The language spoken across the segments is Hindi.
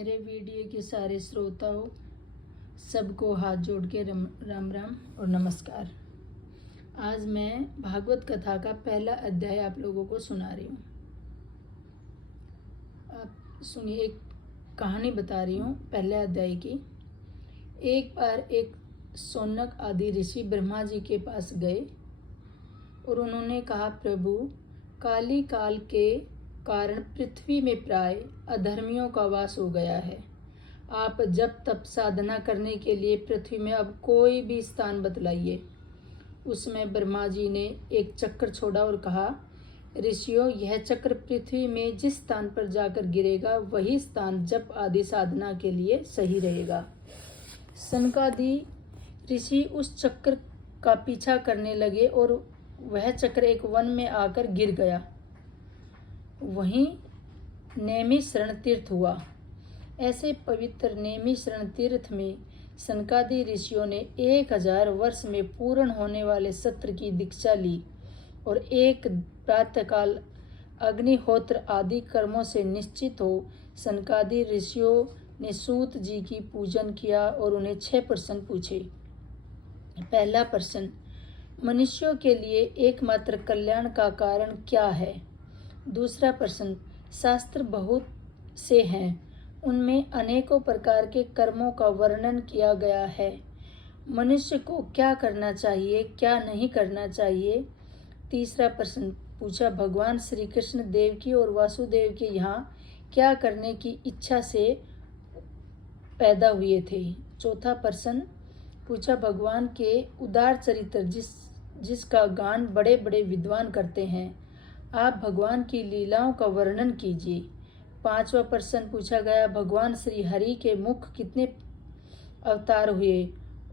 मेरे वीडियो के सारे श्रोताओं सबको हाथ जोड़ के राम राम और नमस्कार। आज मैं भागवत कथा का पहला अध्याय आप लोगों को सुना रही हूँ। आप सुनिए, एक कहानी बता रही हूँ पहले अध्याय की। एक बार एक शौनक आदि ऋषि ब्रह्मा जी के पास गए और उन्होंने कहा, प्रभु, काली काल के कारण पृथ्वी में प्राय अधर्मियों का वास हो गया है। आप जब तप साधना करने के लिए पृथ्वी में अब कोई भी स्थान बतलाइए। उसमें ब्रह्मा जी ने एक चक्र छोड़ा और कहा, ऋषियों, यह चक्र पृथ्वी में जिस स्थान पर जाकर गिरेगा वही स्थान जप आदि साधना के लिए सही रहेगा। सनकादि ऋषि उस चक्र का पीछा करने लगे और वह चक्र एक वन में आकर गिर गया। वहीं नैमिषारण्य तीर्थ हुआ। ऐसे पवित्र नैमिषारण्य तीर्थ में सनकादि ऋषियों ने 1000 वर्ष में पूर्ण होने वाले सत्र की दीक्षा ली और एक प्रातःकाल अग्निहोत्र आदि कर्मों से निश्चित हो सनकादि ऋषियों ने सूत जी की पूजन किया और उन्हें 6 प्रश्न पूछे। पहला प्रश्न, मनुष्यों के लिए एकमात्र कल्याण का कारण क्या है? दूसरा प्रश्न, शास्त्र बहुत से हैं, उनमें अनेकों प्रकार के कर्मों का वर्णन किया गया है। मनुष्य को क्या करना चाहिए, क्या नहीं करना चाहिए? तीसरा प्रश्न पूछा, भगवान श्री कृष्ण देवकी और वासुदेव के यहाँ क्या करने की इच्छा से पैदा हुए थे? चौथा प्रश्न पूछा, भगवान के उदार चरित्र जिसका गान बड़े बड़े विद्वान करते हैं, आप भगवान की लीलाओं का वर्णन कीजिए। पांचवा प्रश्न पूछा गया, भगवान श्री हरि के मुख कितने अवतार हुए?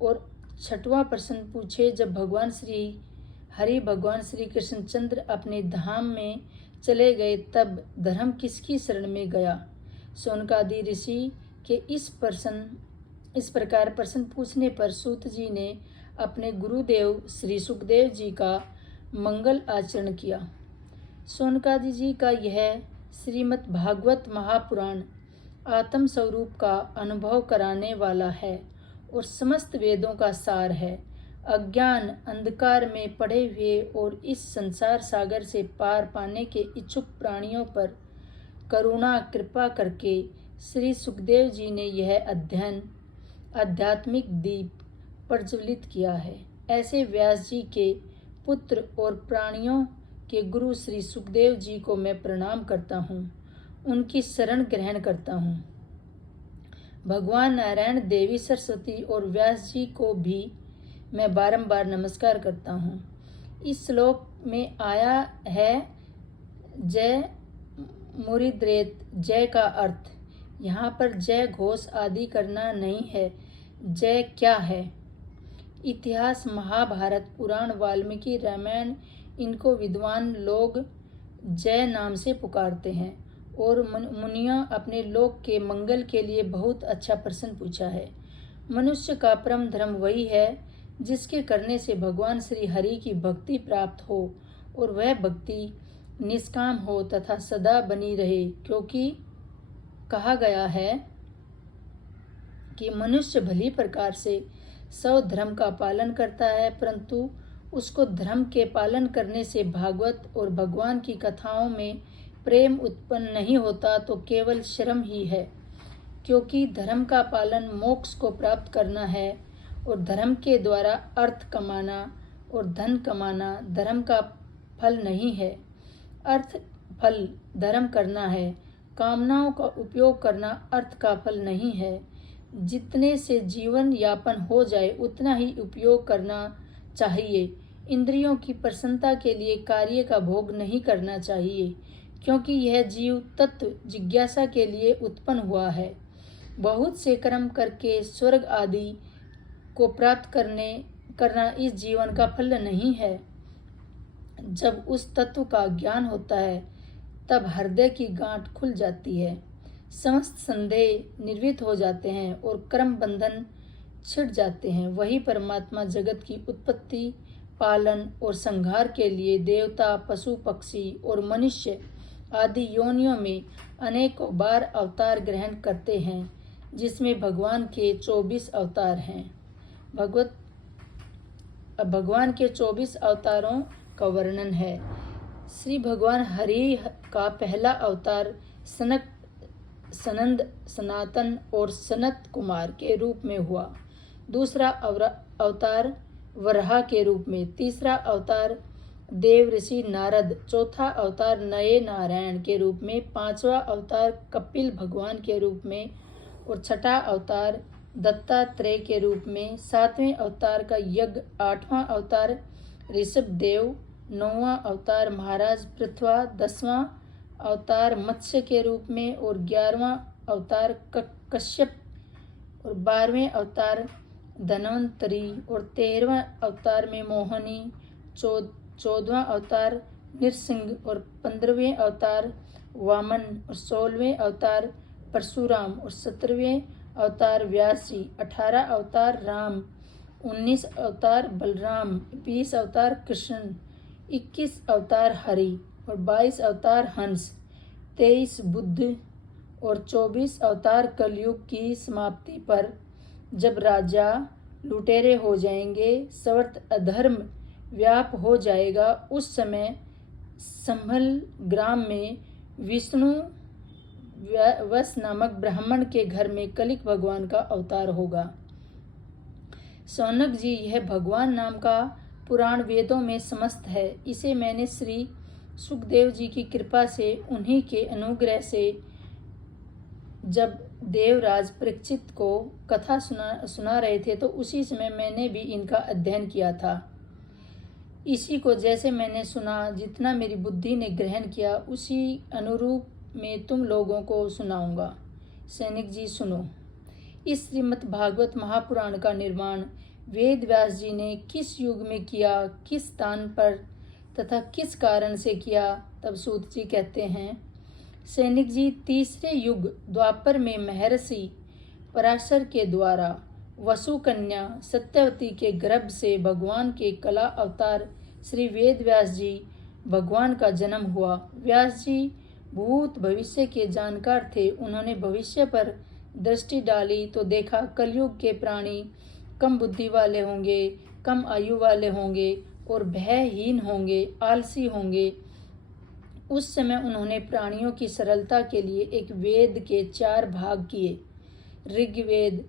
और छठवां प्रश्न पूछे, जब भगवान श्री कृष्णचंद्र अपने धाम में चले गए तब धर्म किसकी शरण में गया? शौनकादि ऋषि के इस प्रकार प्रश्न पूछने पर सूत जी ने अपने गुरुदेव श्री सुखदेव जी का मंगल आचरण किया। शौनकादि जी का यह श्रीमद् भागवत महापुराण आत्म स्वरूप का अनुभव कराने वाला है और समस्त वेदों का सार है। अज्ञान अंधकार में पड़े हुए और इस संसार सागर से पार पाने के इच्छुक प्राणियों पर करुणा कृपा करके श्री सुखदेव जी ने यह अध्ययन आध्यात्मिक दीप प्रज्वलित किया है। ऐसे व्यास जी के पुत्र और प्राणियों के गुरु श्री सुखदेव जी को मैं प्रणाम करता हूँ, उनकी शरण ग्रहण करता हूँ। भगवान नारायण, देवी सरस्वती और व्यास जी को भी मैं बारंबार नमस्कार करता हूँ। इस श्लोक में आया है जय मुरिद्रेत, जय का अर्थ यहाँ पर जय घोष आदि करना नहीं है। जय क्या है? इतिहास, महाभारत, पुराण, वाल्मीकि रामायण, इनको विद्वान लोग जय नाम से पुकारते हैं और मुनियाँ अपने लोक के मंगल के लिए बहुत अच्छा प्रश्न पूछा है। मनुष्य का परम धर्म वही है जिसके करने से भगवान श्री हरि की भक्ति प्राप्त हो और वह भक्ति निष्काम हो तथा सदा बनी रहे, क्योंकि कहा गया है कि मनुष्य भली प्रकार से सब धर्म का पालन करता है, परंतु उसको धर्म के पालन करने से भागवत और भगवान की कथाओं में प्रेम उत्पन्न नहीं होता तो केवल श्रम ही है, क्योंकि धर्म का पालन मोक्ष को प्राप्त करना है और धर्म के द्वारा अर्थ कमाना और धन कमाना धर्म का फल नहीं है। अर्थ फल धर्म करना है, कामनाओं का उपयोग करना अर्थ का फल नहीं है। जितने से जीवन यापन हो जाए उतना ही उपयोग करना चाहिए। इंद्रियों की प्रसन्नता के लिए कार्य का भोग नहीं करना चाहिए, क्योंकि यह जीव तत्व जिज्ञासा के लिए उत्पन्न हुआ है। बहुत से कर्म करके स्वर्ग आदि को प्राप्त करना इस जीवन का फल नहीं है। जब उस तत्व का ज्ञान होता है तब हृदय की गांठ खुल जाती है, समस्त संदेह निर्वित हो जाते हैं और कर्म बंधन छिड़ जाते हैं। वही परमात्मा जगत की उत्पत्ति, पालन और संहार के लिए देवता, पशु, पक्षी और मनुष्य आदि योनियों में अनेकों बार अवतार ग्रहण करते हैं, जिसमें भगवान के 24 अवतार हैं। भगवान के 24 अवतारों का वर्णन है। श्री भगवान हरि का पहला अवतार सनंद, सनातन और सनत कुमार के रूप में हुआ। दूसरा अवतार वराह के रूप में, तीसरा अवतार देव ऋषि नारद, चौथा अवतार नए नारायण के रूप में, पांचवा अवतार कपिल भगवान के रूप में और छठा अवतार दत्तात्रेय के रूप में, सातवें अवतार का यज्ञ, आठवां अवतार ऋषभ देव, नौवां अवतार महाराज पृथ्वा, 10वां अवतार मत्स्य के रूप में और 11वां अवतार कश्यप और 12वें अवतार धन्वंतरी और 13वां अवतार में मोहिनी, 14वां अवतार नृसिंह और 15वें अवतार वामन और 16वें अवतार परशुराम और 17वें अवतार व्यास जी, 18 अवतार राम, 19 अवतार बलराम, 20 अवतार कृष्ण, 21 अवतार हरि और 22 अवतार हंस, 23 बुद्ध और 24 अवतार कलयुग की समाप्ति पर, जब राजा लुटेरे हो जाएंगे, सर्वत्र अधर्म व्याप हो जाएगा, उस समय संभल ग्राम में विष्णु वस नामक ब्राह्मण के घर में कलिक भगवान का अवतार होगा। सौनक जी, यह भगवान नाम का पुराण वेदों में समस्त है। इसे मैंने श्री सुखदेव जी की कृपा से, उन्हीं के अनुग्रह से, जब देवराज परीक्षित को कथा सुना रहे थे तो उसी समय मैंने भी इनका अध्ययन किया था। इसी को जैसे मैंने सुना, जितना मेरी बुद्धि ने ग्रहण किया, उसी अनुरूप मैं तुम लोगों को सुनाऊंगा। सैनिक जी सुनो। इस श्रीमद् भागवत महापुराण का निर्माण वेद व्यास जी ने किस युग में किया, किस स्थान पर तथा किस कारण से किया, तब सूत जी कहते हैं, सैनिक जी, तीसरे युग द्वापर में महर्षि पराशर के द्वारा वसु कन्या सत्यवती के गर्भ से भगवान के कला अवतार श्री वेद व्यास जी भगवान का जन्म हुआ। व्यास जी भूत भविष्य के जानकार थे। उन्होंने भविष्य पर दृष्टि डाली तो देखा कलयुग के प्राणी कम बुद्धि वाले होंगे, कम आयु वाले होंगे और भयहीन होंगे, आलसी होंगे। उस समय उन्होंने प्राणियों की सरलता के लिए एक वेद के 4 भाग किए, ऋग्वेद,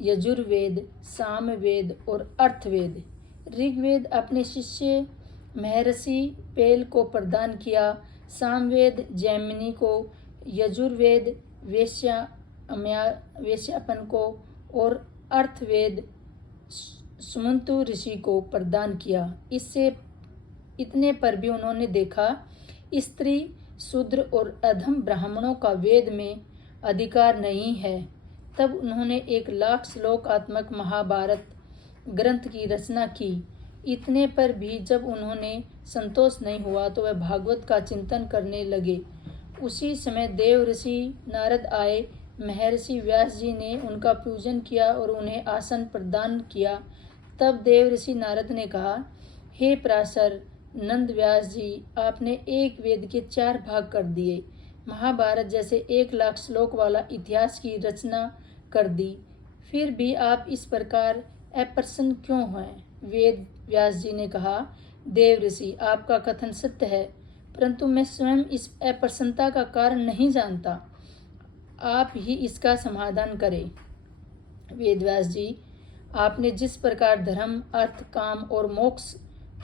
यजुर्वेद, सामवेद और अर्थवेद। ऋग्वेद अपने शिष्य महर्षि पेल को प्रदान किया, सामवेद जैमिनी को, यजुर्वेद वेश्यापन को और अर्थवेद सुमंतु ऋषि को प्रदान किया। इससे इतने पर भी उन्होंने देखा स्त्री, शूद्र और अधम ब्राह्मणों का वेद में अधिकार नहीं है। तब उन्होंने 1 लाख श्लोकात्मक महाभारत ग्रंथ की रचना की। इतने पर भी जब उन्होंने संतोष नहीं हुआ तो वह भागवत का चिंतन करने लगे। उसी समय देव ऋषि नारद आए। महर्षि व्यास जी ने उनका पूजन किया और उन्हें आसन प्रदान किया। तब देव ऋषि नारद ने कहा, हे पराशर नंद व्यास जी, आपने एक वेद के 4 भाग कर दिए, महाभारत जैसे 1 लाख श्लोक वाला इतिहास की रचना कर दी, फिर भी आप इस प्रकार अप्रसन्न क्यों हैं? वेद व्यास जी ने कहा, देव ऋषि, आपका कथन सत्य है, परंतु मैं स्वयं इस अप्रसन्नता का कारण नहीं जानता। आप ही इसका समाधान करें। वेद व्यास जी, आपने जिस प्रकार धर्म, अर्थ, काम और मोक्ष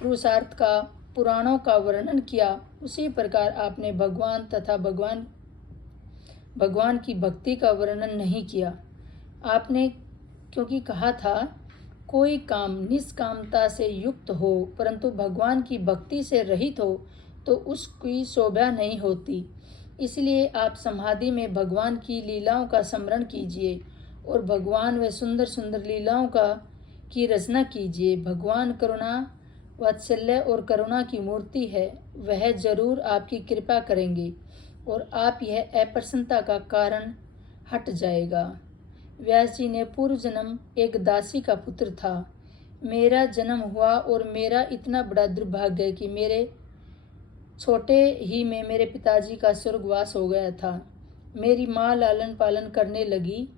पुरुषार्थ का पुराणों का वर्णन किया, उसी प्रकार आपने भगवान तथा भगवान की भक्ति का वर्णन नहीं किया। आपने क्योंकि कहा था, कोई काम निष्कामता से युक्त हो परंतु भगवान की भक्ति से रहित हो तो उसकी शोभा नहीं होती। इसलिए आप समाधि में भगवान की लीलाओं का स्मरण कीजिए और भगवान व सुंदर सुंदर लीलाओं की रचना कीजिए। भगवान करुणा, वात्सल्य और करुणा की मूर्ति है, वह जरूर आपकी कृपा करेंगे और आप यह अप्रसन्नता का कारण हट जाएगा। व्यास जी ने पूर्व जन्म एक दासी का पुत्र था। मेरा जन्म हुआ और मेरा इतना बड़ा दुर्भाग्य है कि मेरे छोटे ही में मेरे पिताजी का स्वर्गवास हो गया था। मेरी माँ लालन पालन करने लगी।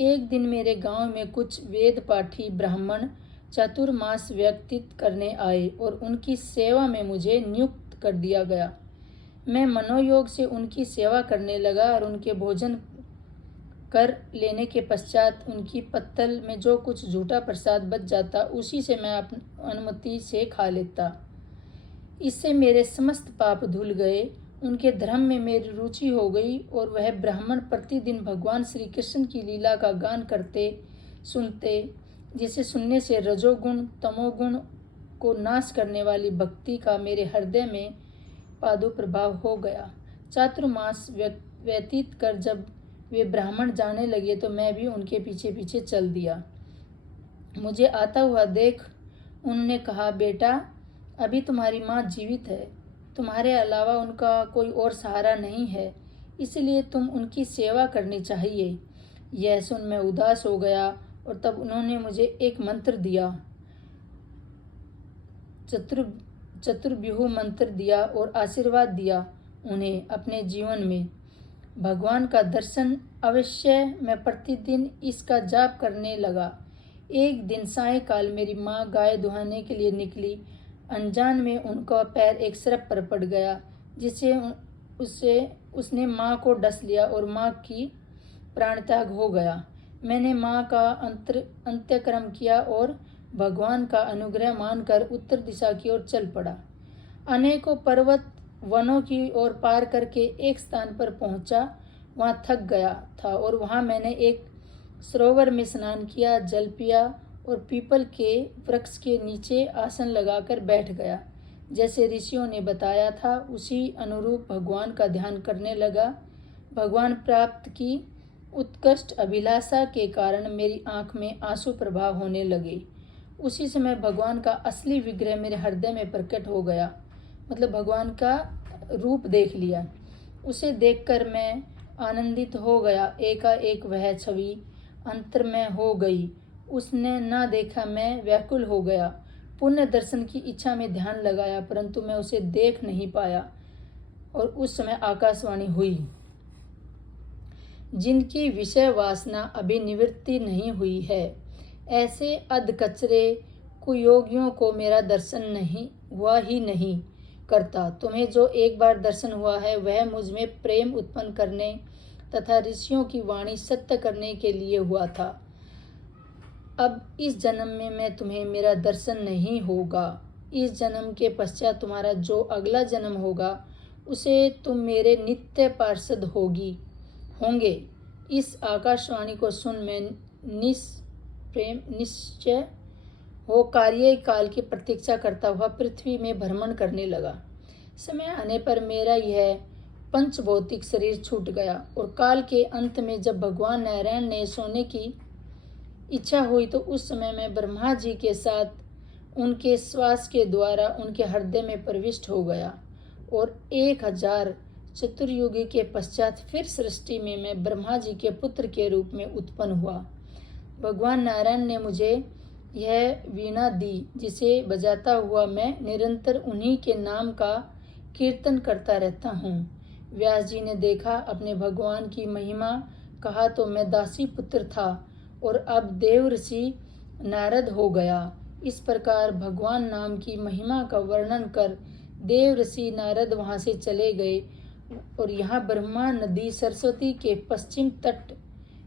एक दिन मेरे गांव में कुछ वेद पाठी ब्राह्मण चातुर्मास व्यतीत करने आए और उनकी सेवा में मुझे नियुक्त कर दिया गया। मैं मनोयोग से उनकी सेवा करने लगा और उनके भोजन कर लेने के पश्चात उनकी पत्तल में जो कुछ झूठा प्रसाद बच जाता उसी से मैं अपनी अनुमति से खा लेता। इससे मेरे समस्त पाप धुल गए। उनके धर्म में मेरी रुचि हो गई और वह ब्राह्मण प्रतिदिन भगवान श्री कृष्ण की लीला का गान करते सुनते, जिसे सुनने से रजोगुण तमोगुण को नाश करने वाली भक्ति का मेरे हृदय में पादुप्रभाव हो गया। चातुर्मास व्यतीत कर जब वे ब्राह्मण जाने लगे तो मैं भी उनके पीछे पीछे चल दिया। मुझे आता हुआ देख उन्होंने कहा, बेटा अभी तुम्हारी माँ जीवित है, तुम्हारे अलावा उनका कोई और सहारा नहीं है, इसलिए तुम उनकी सेवा करनी चाहिए। यह सुन मैं उदास हो गया और तब उन्होंने मुझे एक मंत्र दिया, चतुर्व्यूह मंत्र दिया और आशीर्वाद दिया उन्हें अपने जीवन में भगवान का दर्शन अवश्य। मैं प्रतिदिन इसका जाप करने लगा। एक दिन सायंकाल मेरी माँ गाय दुहाने के लिए निकली। अनजान में उनका पैर एक सरप पर पड़ गया, जिससे उसने माँ को डस लिया और माँ की प्राणत्याग हो गया। मैंने माँ का अंत्यक्रम किया और भगवान का अनुग्रह मानकर उत्तर दिशा की ओर चल पड़ा। अनेकों पर्वत वनों की ओर पार करके एक स्थान पर पहुंचा। वहां थक गया था और वहां मैंने एक सरोवर में स्नान किया, जल पिया और पीपल के वृक्ष के नीचे आसन लगाकर बैठ गया। जैसे ऋषियों ने बताया था उसी अनुरूप भगवान का ध्यान करने लगा। भगवान प्राप्त की उत्कृष्ट अभिलाषा के कारण मेरी आंख में आंसू प्रभाव होने लगे। उसी समय भगवान का असली विग्रह मेरे हृदय में प्रकट हो गया, मतलब भगवान का रूप देख लिया। उसे देखकर मैं आनंदित हो गया। एकाएक वह छवि अंतर्मय हो गई। उसने ना देखा मैं व्याकुल हो गया। पुण्य दर्शन की इच्छा में ध्यान लगाया, परंतु मैं उसे देख नहीं पाया। और उस समय आकाशवाणी हुई, जिनकी विषय वासना अभी निवृत्ति नहीं हुई है, ऐसे अधकचरे कुयोगियों को मेरा दर्शन नहीं हुआ ही नहीं करता। तुम्हें जो एक बार दर्शन हुआ है वह मुझ में प्रेम उत्पन्न करने तथा ऋषियों की वाणी सत्य करने के लिए हुआ था। अब इस जन्म में मैं तुम्हें मेरा दर्शन नहीं होगा। इस जन्म के पश्चात तुम्हारा जो अगला जन्म होगा उसे तुम मेरे नित्य पार्षद होंगे। इस आकाशवाणी को सुन मैं निश्चय हो कार्य काल की प्रतीक्षा करता हुआ पृथ्वी में भ्रमण करने लगा। समय आने पर मेरा यह पंचभौतिक शरीर छूट गया और काल के अंत में जब भगवान नारायण ने सोने की इच्छा हुई तो उस समय मैं ब्रह्मा जी के साथ उनके श्वास के द्वारा उनके हृदय में प्रविष्ट हो गया और 1000 चतुर्युगी के पश्चात फिर सृष्टि में मैं ब्रह्मा जी के पुत्र के रूप में उत्पन्न हुआ। भगवान नारायण ने मुझे यह वीणा दी, जिसे बजाता हुआ मैं निरंतर उन्हीं के नाम का कीर्तन करता रहता हूँ। व्यास जी ने देखा अपने भगवान की महिमा, कहा तो मैं दासी पुत्र था और अब देव ऋषि नारद हो गया। इस प्रकार भगवान नाम की महिमा का वर्णन कर देव ऋषि नारद वहां से चले गए और यहाँ ब्रह्मा नदी सरस्वती के पश्चिम तट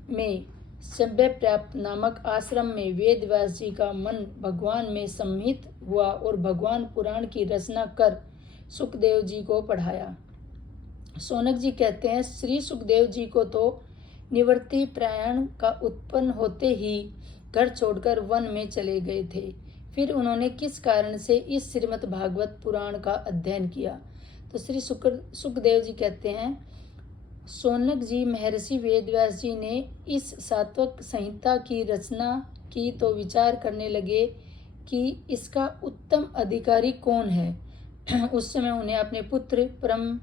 में सभ्य प्राप्त नामक आश्रम में वेद व्यास जी का मन भगवान में सम्मिलित हुआ और भगवान पुराण की रचना कर सुखदेव जी को पढ़ाया। सोनक जी कहते हैं, श्री सुखदेव जी को तो निवृत्ति प्रायण का उत्पन्न होते ही घर छोड़कर वन में चले गए थे। फिर उन्होंने किस कारण से इस श्रीमद् भागवत पुराण का अध्ययन किया? तो श्री सुखदेव जी कहते हैं, सोनक जी महर्षि वेदव्यास जी ने इस सात्वक संहिता की रचना की तो विचार करने लगे कि इसका उत्तम अधिकारी कौन है। उस समय उन्हें अपने पुत्र परम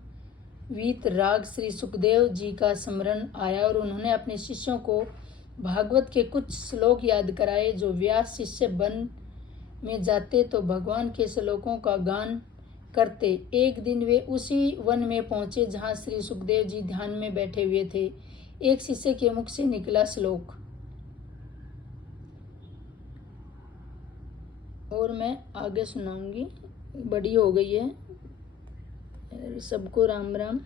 वीतराग श्री सुखदेव जी का स्मरण आया और उन्होंने अपने शिष्यों को भागवत के कुछ श्लोक याद कराए। जो व्यास शिष्य वन में जाते तो भगवान के श्लोकों का गान करते। एक दिन वे उसी वन में पहुंचे जहां श्री सुखदेव जी ध्यान में बैठे हुए थे। एक शिष्य के मुख से निकला श्लोक, और मैं आगे सुनाऊंगी, बड़ी हो गई है। सबको राम राम।